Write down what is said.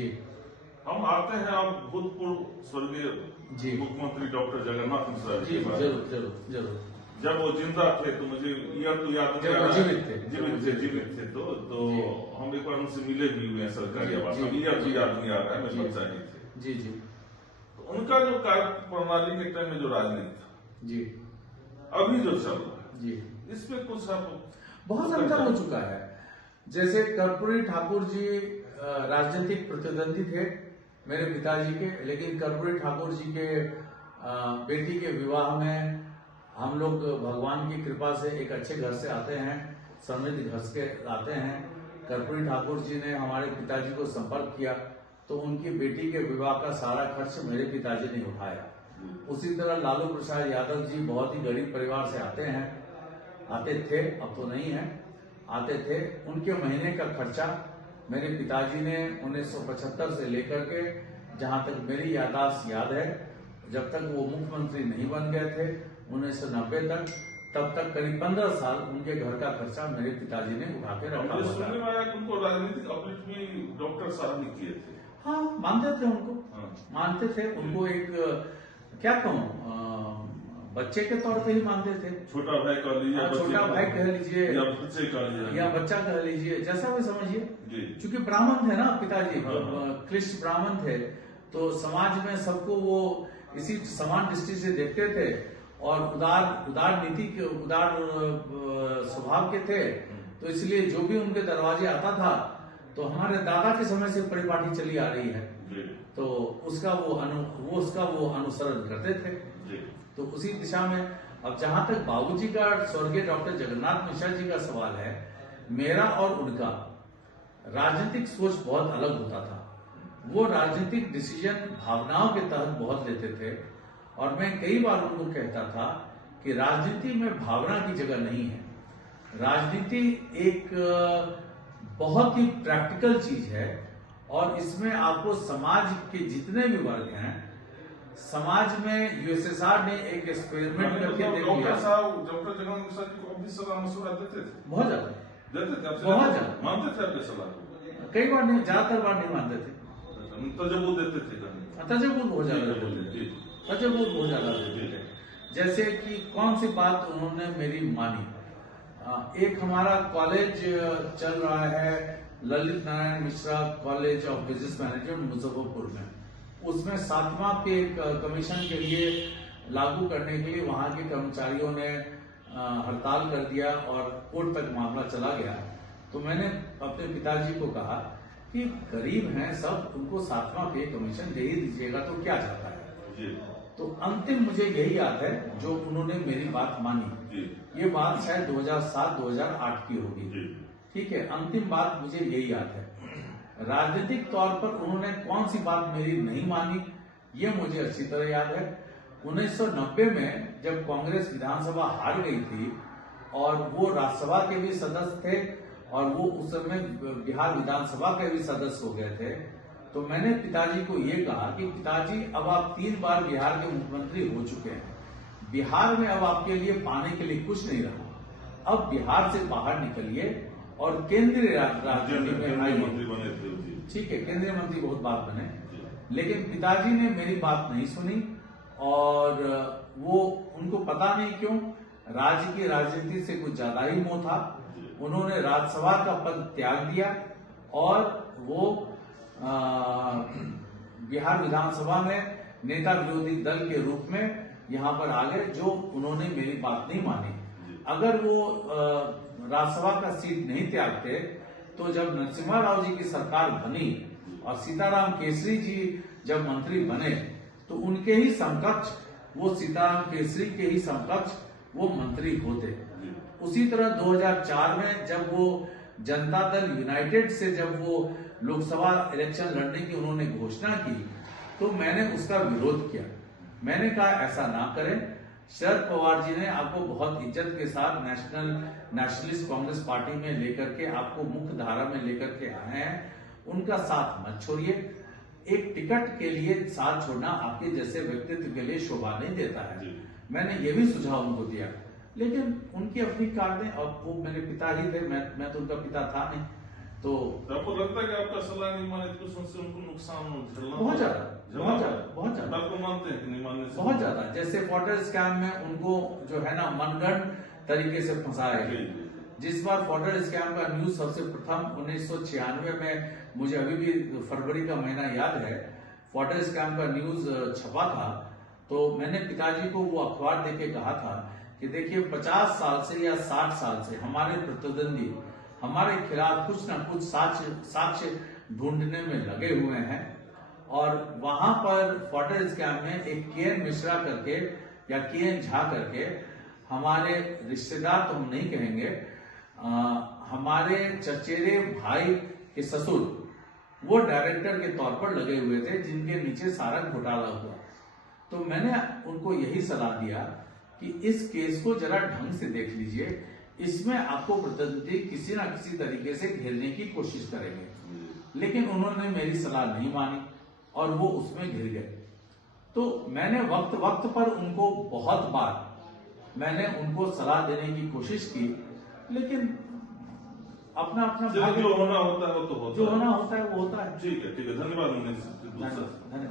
जी। हम आते हैं अब भूतपूर्व स्वर्गीय जी। मुख्यमंत्री डॉक्टर जगन्नाथ मिश्रा जी, के बारे में। जरूर जरूर जरूर। जब वो जिंदा थे तो मुझे याद नहीं जब आ वो रहा जीवित थे। जीवित थे तो जी। हम एक बार उनसे मिले भी हुए हैं सरकारी आवास जी, में। जी, याद जी। नहीं आ रहा है, मैं जी। बच्चा ही थे। जी जी तो उनका जो कार्य प्रणाली के टाइम में जो राजनीति था, जी अभी जो चल रहा है, जी, इसमें कुछ आप बहुत अंतर हो चुका है। जैसे कर्पूरी ठाकुर जी राजनीतिक प्रतिद्वंदी थे मेरे पिताजी के, लेकिन कर्पूरी ठाकुर जी के बेटी के विवाह में हम लोग भगवान की कृपा से एक अच्छे घर से आते हैं, समृद्ध घर से आते हैं। कर्पूरी ठाकुर जी ने हमारे पिताजी को संपर्क किया तो उनकी बेटी के विवाह का सारा खर्च मेरे पिताजी ने उठाया। उसी तरह लालू प्रसाद यादव जी बहुत ही गरीब परिवार से आते थे, अब तो नहीं है, आते थे। उनके महीने का खर्चा मेरे पिताजी ने 1975 से लेकर के, जहां तक मेरी याददाश्त याद है, जब तक वो मुख्यमंत्री नहीं बन गए थे 1990 तक, तब तक करीब 15 साल उनके घर का खर्चा मेरे पिताजी ने उठा के रखा मुझे हुआ सुनने में था। आया कि उनको राजनीतिक अपलिफ्ट भी डॉक्टर साहब ने किए थे। हाँ, मानते थे उनको। हाँ। मानते थे उनको, एक क्या कहूँ, बच्चे के तौर पे ही मानते थे। छोटा भाई कह लीजिए, छोटा भाई कह लीजिए या बच्चे कह लीजिए, या बच्चा कह लीजिए, जैसा भी समझिए। जी। क्योंकि ब्राह्मण थे ना पिताजी, हाँ। क्लिष्ट ब्राह्मण थे, तो समाज में सबको वो इसी समान दृष्टि से देखते थे और उदार नीति के, उदार स्वभाव के थे। तो इसलिए जो भी उनके दरवाजे आता था, तो हमारे दादा के समय से परिपाटी चली आ रही है, तो उसका वो अनुसरण करते थे। तो उसी दिशा में, अब जहां तक बाबूजी का, स्वर्गीय डॉक्टर जगन्नाथ मिश्रा जी का सवाल है, मेरा और उनका राजनीतिक सोच बहुत अलग होता था। वो राजनीतिक डिसीजन भावनाओं के तहत बहुत लेते थे और मैं कई बार उनको कहता था कि राजनीति में भावना की जगह नहीं है। राजनीति एक बहुत ही प्रैक्टिकल चीज है और इसमें आपको समाज के जितने भी वर्ग हैं, समाज में यूएसएसआर ने एक एक्सपेरिमेंट करके देख लिया। डॉक्टर जगन्नाथ मिश्रा जी को अपनी सलाह मशवरा देते थे, बहुत ज्यादा बहुत ज्यादा मानते थे आपकी सलाह को? कई बार नहीं, ज्यादातर बार नहीं मानते थे। तजबूत देते थे, तजबूत बहुत ज्यादा देते थे, तजबूत बहुत ज्यादा देते थे। जैसे कि कौन सी बात उन्होंने मेरी मानी, एक हमारा कॉलेज चल रहा है Lalit Narayan Mishra college of business management Muzaffarpur में, उसमें 7वां पे कमीशन के लिए लागू करने के लिए वहां के कर्मचारियों ने हड़ताल कर दिया और कोर्ट तक मामला चला गया। तो मैंने अपने पिताजी को कहा कि गरीब हैं सब, उनको 7वां पे कमीशन दे ही दीजिएगा तो क्या जाता है। तो अंतिम मुझे यही याद है जो उन्होंने मेरी बात मानी। ये बात शायद 2007-2008 की होगी, ठीक है। अंतिम बात मुझे यही याद है। राजनीतिक तौर पर उन्होंने कौन सी बात मेरी नहीं मानी, ये मुझे अच्छी तरह याद है। 1990 में जब कांग्रेस विधानसभा हार गई थी और वो राज्यसभा के भी सदस्य थे और वो उस समय बिहार विधानसभा के भी सदस्य हो गए थे, तो मैंने पिताजी को ये कहा कि पिताजी, अब आप 3 बार बिहार के मुख्यमंत्री हो चुके हैं, बिहार में अब आपके लिए पाने के लिए कुछ नहीं रहा, अब बिहार से बाहर निकलिए और केंद्रीय राजनीति में आइए। ठीक है, केंद्रीय मंत्री बहुत बात बने, लेकिन पिताजी ने मेरी बात नहीं सुनी और वो, उनको पता नहीं क्यों राज्य की राजनीति से कुछ ज्यादा ही मोह था। उन्होंने राज्यसभा का पद त्याग दिया और वो बिहार विधानसभा में नेता विरोधी दल के रूप में यहाँ पर आ गए, जो उन्होंने मेरी बात नहीं मानी। अगर वो राज्यसभा का सीट नहीं त्यागते तो जब नरसिम्हा राव जी की सरकार बनी और सीताराम केसरी जी जब मंत्री बने तो उनके ही समकक्ष, वो सीताराम केसरी के ही समकक्ष वो मंत्री होते। उसी तरह 2004 में जब वो जनता दल यूनाइटेड से जब वो लोकसभा इलेक्शन लड़ने की उन्होंने घोषणा की तो मैंने उसका विरोध किया। मैंने कहा ऐसा ना करें, शरद पवार जी ने आपको बहुत इज्जत के साथ नेशनलिस्ट कांग्रेस पार्टी में लेकर के, आपको मुख्य धारा में लेकर के आए हैं, उनका साथ मत छोड़िए। एक टिकट के लिए साथ छोड़ना आपके जैसे व्यक्तित्व के लिए शोभा नहीं देता है। मैंने ये भी सुझाव उनको दिया, लेकिन उनकी अपनी कारणें, और वो मेरे पिता ही थे, मैं तो उनका पिता था नहीं, तो आपको लगता है कि आपका सलाह नहीं माने तो उससे उनको नुकसान झेलना बहुत ज्यादा, बहुत ज्यादा। आपको मानते हैं कि नहीं मानने से बहुत ज्यादा। जैसे वाटर स्कैम में उनको जो है ना मनगढ़ंत तरीके से फंसाया गया। जिस बार वाटर स्कैम का न्यूज सबसे प्रथम 1996 में, मुझे अभी भी फरवरी का महीना याद है, वाटर स्कैम का न्यूज छपा था, तो मैंने पिताजी को वो अखबार देके कहा था कि देखिए 50 साल से या 60 साल से हमारे प्रतिद्वंदी हमारे खिलाफ कुछ ना कुछ साक्ष्य ढूंढने में लगे हुए हैं, और वहां पर वाटर स्कैम में एक केएन मिश्रा करके या केएन झा करके, हमारे रिश्तेदार तो हम नहीं कहेंगे, हमारे चचेरे भाई के ससुर वो डायरेक्टर के तौर पर लगे हुए थे, जिनके नीचे सारा घोटाला हुआ। तो मैंने उनको यही सलाह दिया कि इस केस को जरा ढंग से देख लीजिए, इसमें आपको प्रतिनिधि किसी ना किसी तरीके से घेरने की कोशिश करेंगे। लेकिन उन्होंने मेरी सलाह नहीं मानी और वो उसमें घिर गए। तो मैंने वक्त वक्त पर उनको बहुत बार मैंने उनको सलाह देने की कोशिश की, लेकिन अपना अपना जो होना होता है वो तो होता है। जो होना होता है वो होता है। ठीक है, धन्यवाद। धन्यवाद।